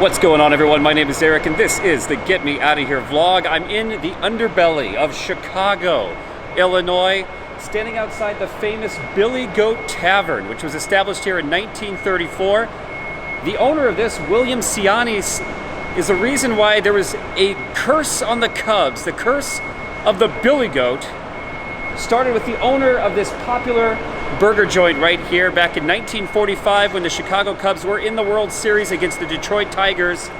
What's going on, everyone? My name is Eric, and this is the Get Me Outta Here vlog. I'm in the underbelly of Chicago, Illinois, standing outside the famous Billy Goat Tavern, which was established here in 1934. The owner of this, William Ciani, is the reason why there was a curse on the Cubs. The curse of the Billy Goat started with the owner of this popular burger joint right here back in 1945 when the Chicago Cubs were in the World Series against the Detroit Tigers.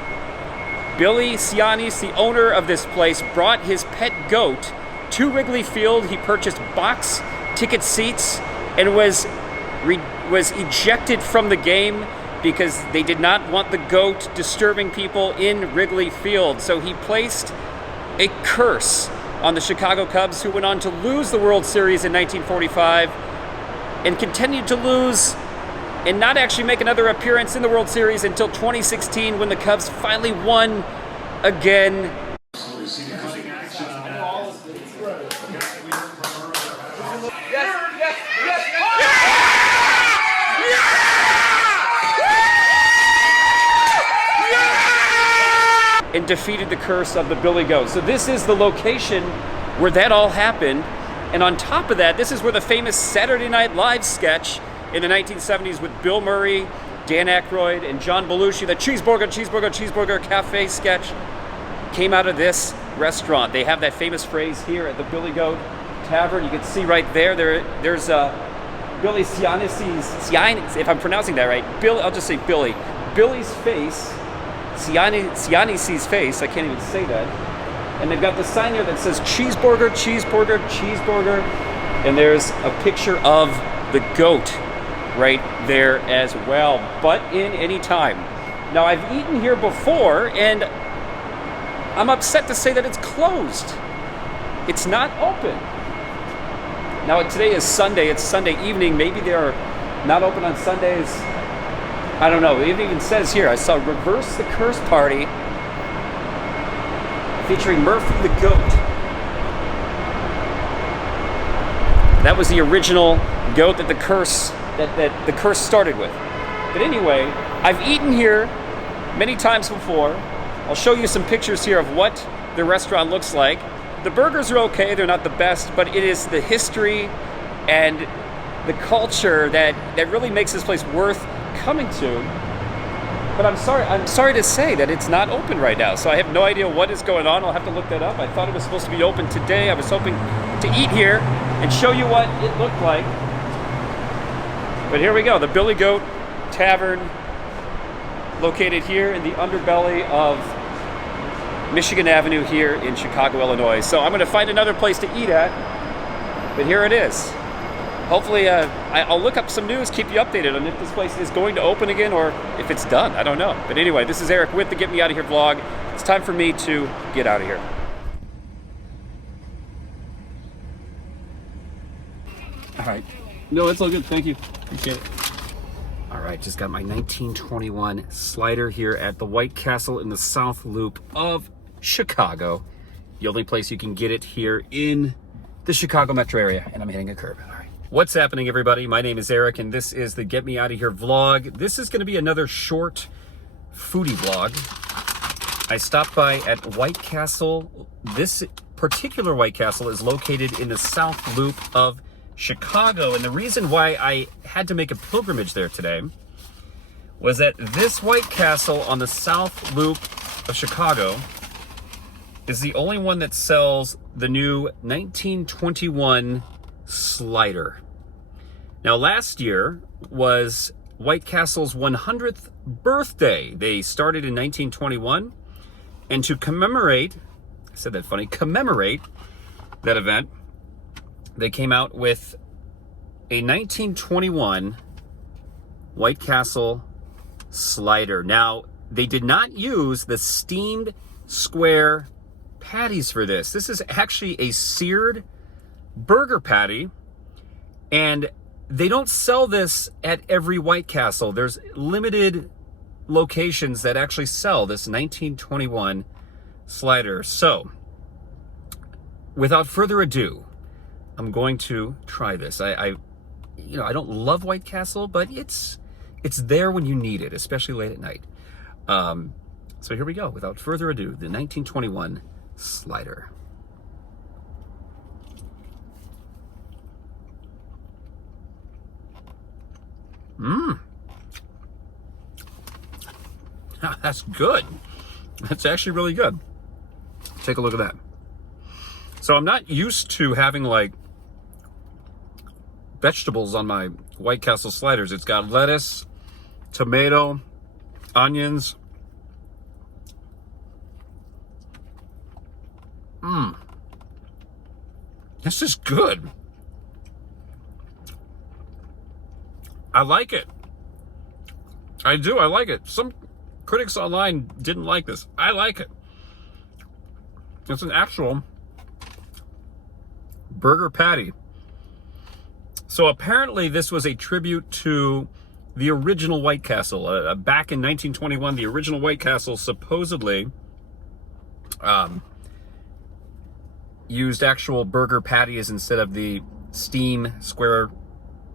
Billy Ciani, the owner of this place, brought his pet goat to Wrigley Field. He purchased box ticket seats and was ejected from the game because they did not want the goat disturbing people in Wrigley Field. So he placed a curse on the Chicago Cubs, who went on to lose the World Series in 1945 and continued to lose and not actually make another appearance in the World Series until 2016, when the Cubs finally won again. And defeated the curse of the Billy Goat. So this is the location where that all happened. And on top of that, this is where the famous Saturday Night Live sketch in the 1970s with Bill Murray, Dan Aykroyd, and John Belushi, the Cheeseborger Cafe sketch, came out of this restaurant. They have that famous phrase here at the Billy Goat Tavern. You can see right there, there's Billy Ciani's, if I'm pronouncing that right, I'll just say Billy. Billy's face, Ciani's face, I can't even say that. And they've got the sign here that says Cheeseborger, Cheeseborger, Cheeseborger. And there's a picture of the goat right there as well, but in any time. Now, I've eaten here before, and I'm upset to say that it's closed. It's not open. Now, today is Sunday. It's Sunday evening. Maybe they're not open on Sundays. I don't know. It even says here, I saw Reverse the Curse Party featuring Murphy the Goat. That was the original goat that the curse started with. But anyway, I've eaten here many times before. I'll show you some pictures here of what the restaurant looks like. The burgers are okay, they're not the best, but it is the history and the culture that really makes this place worth coming to. But I'm sorry to say that it's not open right now, so I have no idea what is going on. I'll have to look that up. I thought it was supposed to be open today. I was hoping to eat here and show you what it looked like. But here we go, the Billy Goat Tavern, located here in the underbelly of Michigan Avenue here in Chicago, Illinois. So I'm going to find another place to eat at, but here it is. Hopefully, I'll look up some news, keep you updated on if this place is going to open again or if it's done. I don't know. But anyway, this is Eric with the Get Me Outta Here vlog. It's time for me to get out of here. All right. No, it's all good. Thank you. Appreciate it. All right, just got my 1921 slider here at the White Castle in the South Loop of Chicago. The only place you can get it here in the Chicago metro area. And I'm hitting a curb. All right. What's happening, everybody? My name is Eric, and this is the Get Me Outta Here vlog. This is going to be another short foodie vlog. I stopped by at White Castle. This particular White Castle is located in the South Loop of Chicago, and the reason why I had to make a pilgrimage there today was that this White Castle on the South Loop of Chicago is the only one that sells the new 1921 slider. Now, last year was White Castle's 100th birthday. They started in 1921, and to commemorate, I said that funny, commemorate that event, they came out with a 1921 White Castle slider. Now, they did not use the steamed square patties for this. This is actually a seared burger patty, and they don't sell this at every White Castle. There's limited locations that actually sell this 1921 slider. So, without further ado, I'm going to try this. I don't love White Castle, but it's there when you need it, especially late at night. So here we go. Without further ado, the 1921 slider. That's good. That's actually really good. Take a look at that. So I'm not used to having like vegetables on my White Castle sliders. It's got lettuce, tomato, onions. This is good. I like it. I do. I like it. Some critics online didn't like this. I like it. It's an actual burger patty. So apparently this was a tribute to the original White Castle. Back in 1921, the original White Castle supposedly used actual burger patties instead of the steam square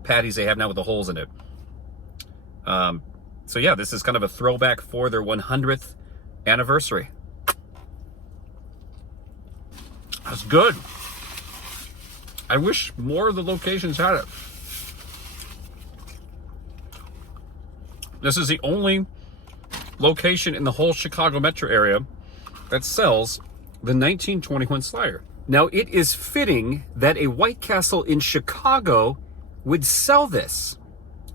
patties they have now with the holes in it. So yeah, this is kind of a throwback for their 100th anniversary. That's good. I wish more of the locations had it. This is the only location in the whole Chicago metro area that sells the 1921 slider. Now, it is fitting that a White Castle in Chicago would sell this.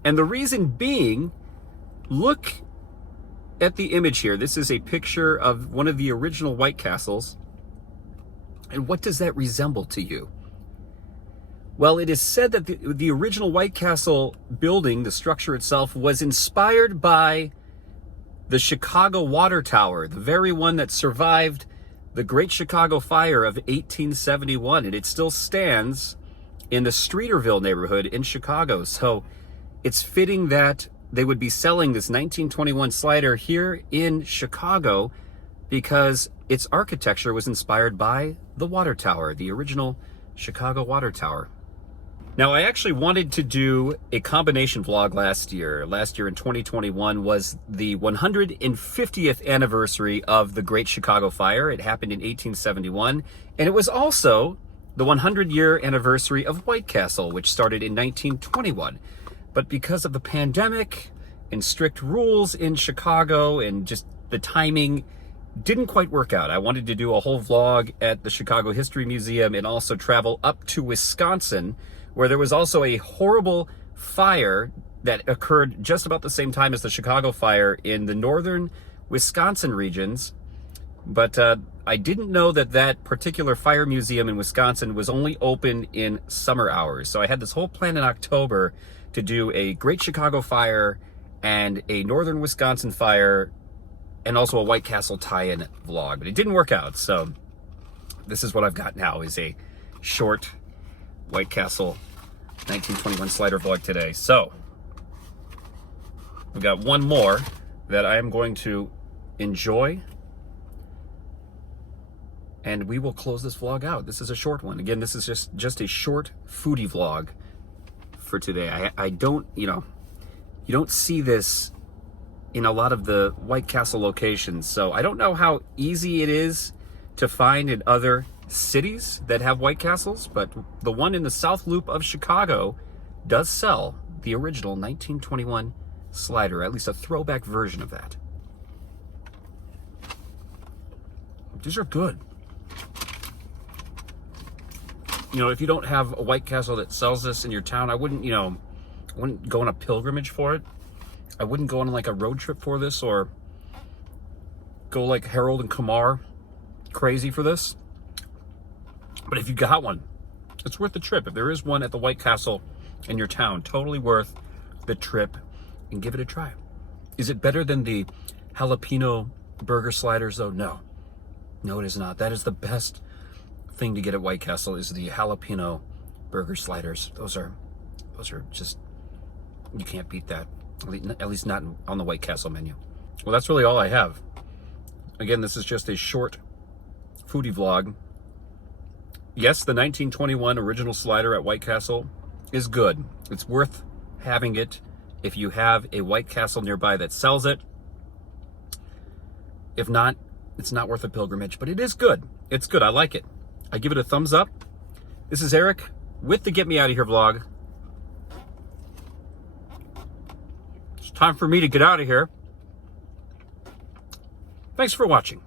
And the reason being, look at the image here. This is a picture of one of the original White Castles. And what does that resemble to you? Well, it is said that the original White Castle building, the structure itself, was inspired by the Chicago Water Tower, the very one that survived the Great Chicago Fire of 1871. And it still stands in the Streeterville neighborhood in Chicago. So it's fitting that they would be selling this 1921 slider here in Chicago because its architecture was inspired by the water tower, the original Chicago Water Tower. Now, I actually wanted to do a combination vlog last year. Last year in 2021 was the 150th anniversary of the Great Chicago Fire. It happened in 1871. And it was also the 100-year anniversary of White Castle, which started in 1921. But because of the pandemic and strict rules in Chicago and just the timing, didn't quite work out. I wanted to do a whole vlog at the Chicago History Museum and also travel up to Wisconsin, where there was also a horrible fire that occurred just about the same time as the Chicago fire in the northern Wisconsin regions. But I didn't know that that particular fire museum in Wisconsin was only open in summer hours. So I had this whole plan in October to do a Great Chicago Fire and a Northern Wisconsin fire and also a White Castle tie-in vlog, but it didn't work out. So this is what I've got now, is a short White Castle 1921 slider vlog today. So we've got one more that I am going to enjoy, and we will close this vlog out. This is a short one. Again, this is just a short foodie vlog for today. I don't, you don't see this in a lot of the White Castle locations. So I don't know how easy it is to find in other cities that have White Castles, but the one in the South Loop of Chicago does sell the original 1921 slider, at least a throwback version of that. These are good. If you don't have a White Castle that sells this in your town, I wouldn't go on a pilgrimage for it. I wouldn't go on like a road trip for this, or go like Harold and Kumar crazy for this. But if you got one, it's worth the trip. If there is one at the White Castle in your town, totally worth the trip, and give it a try. Is it better than the jalapeno burger sliders though? No, it is not. That is the best thing to get at White Castle, is the jalapeno burger sliders. Those are just, you can't beat that. At least not on the White Castle menu. Well, that's really all I have. Again, this is just a short foodie vlog. Yes, the 1921 original slider at White Castle is good. It's worth having it if you have a White Castle nearby that sells it. If not, it's not worth a pilgrimage, but it is good. It's good. I like it. I give it a thumbs up. This is Eric with the Get Me Out of Here vlog. It's time for me to get out of here. Thanks for watching.